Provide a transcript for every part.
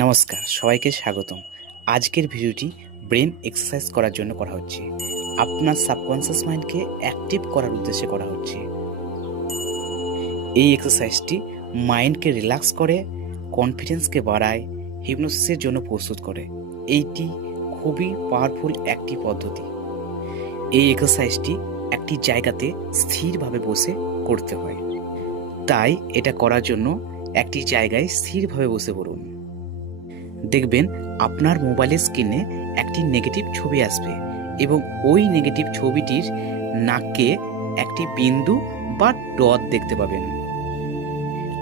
নমস্কার, সবাইকে স্বাগতম। আজকের ভিডিওটি ব্রেন এক্সারসাইজ করার জন্য করা হচ্ছে। আপনার সাবকনসিয়াস মাইন্ডকে অ্যাক্টিভ করার উদ্দেশ্যে করা হচ্ছে। এই এক্সারসাইজটি মাইন্ডকে রিল্যাক্স করে, কনফিডেন্সকে বাড়ায়, হিপনোসিসের জন্য প্রস্তুত করে। এইটি খুবই পাওয়ারফুল একটি পদ্ধতি। এই এক্সারসাইজটি একটি জায়গাতে স্থিরভাবে বসে করতে হয়। তাই এটা করার জন্য একটি জায়গায় স্থিরভাবে বসে পড়ুন। দেখবেন আপনার মোবাইলের স্ক্রিনে একটি নেগেটিভ ছবি আসবে এবং ওই নেগেটিভ ছবিটির নাকে একটি বিন্দু বা ডট দেখতে পাবেন।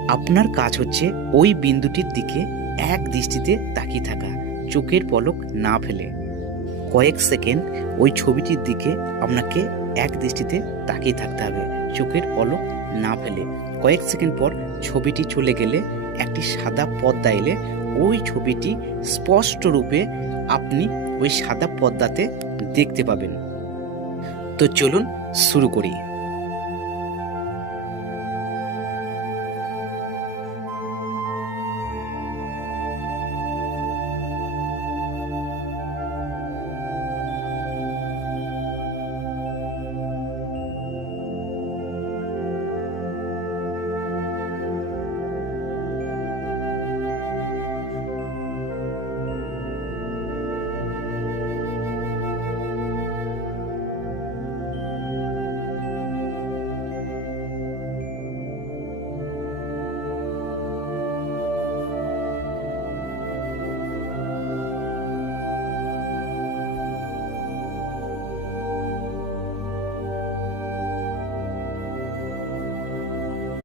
আপনার কাজ হচ্ছে ওই বিন্দুটির দিকে এক দৃষ্টিতে তাকিয়ে থাকা, চোখের পলক না ফেলে। কয়েক সেকেন্ড ওই ছবিটির দিকে আপনাকে এক দৃষ্টিতে তাকিয়ে থাকতে হবে, চোখের পলক না ফেলে। কয়েক সেকেন্ড পর ছবিটি চলে গেলে একটি সাদা পর্দা এলে ওই ছবিটি স্পষ্ট রূপে আপনি ওই সাদা পর্দাতে দেখতে পাবেন। তো চলুন শুরু করি।